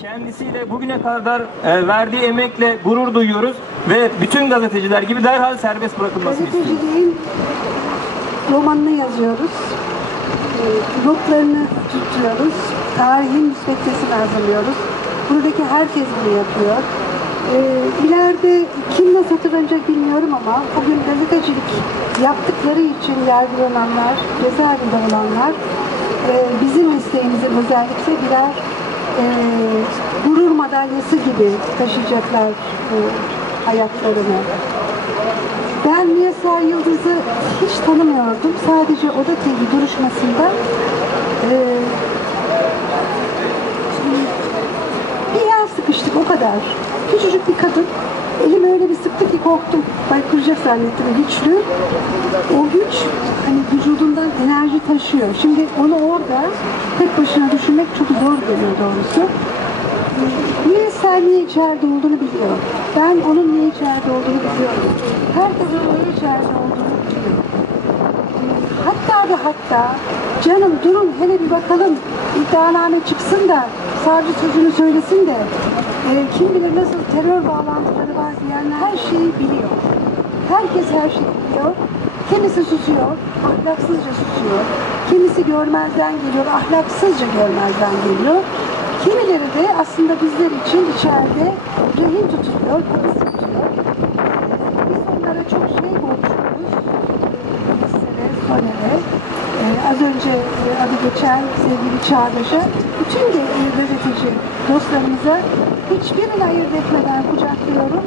Kendisiyle bugüne kadar e, verdiği emekle gurur duyuyoruz ve bütün gazeteciler gibi derhal serbest bırakılmasını istiyoruz. Gazeteciliğin romanını yazıyoruz. E, Notlarını tutuyoruz. Tarihin müspektesini hazırlıyoruz. Buradaki herkes bunu yapıyor. E, ileride kim nasıl bilmiyorum ama bugün gazetecilik yaptıkları için yargılananlar, cezaevinde olanlar e, bizim mesleğimizin özellikle birer gurur madalyası gibi taşıyacaklar e, hayatlarını. Ben Miyasa Yıldız'ı hiç tanımıyordum. Sadece Oda TV duruşmasında eee bir yer sıkıştık o kadar. Küçücük bir kadın. Elim öyle bir sıktı ki korktum. Baykıracak zannettim güçlü. O güç hani vücudundan enerji taşıyor. Şimdi onu orada tek başına düşünmek çok zor geliyor doğrusu. Niye sen niye içeride olduğunu biliyor. Ben onun niye içeride olduğunu biliyorum. Herkes onun niye içeride olduğunu biliyor. Hatta ve hatta canım durun hele bir bakalım iddianame çıksın da savcı sözünü söylesin de e, kim bilir nasıl terör bağlantıları var diyenler her şeyi biliyor. Herkes her şeyi biliyor. Kimisi susuyor, ahlaksızca susuyor. Kimisi görmezden geliyor, ahlaksızca görmezden geliyor. Kimileri de aslında bizler için içeride rehin tutuluyor, hapis tutuyor. Biz onlara çok şey borçluyuz. Eser'e, Soner'e, e, az önce e, adı geçen sevgili Çağdaş'a, bütün de e, gazeteci dostlarımıza hiçbirini ayırt etmeden kucaklıyorum.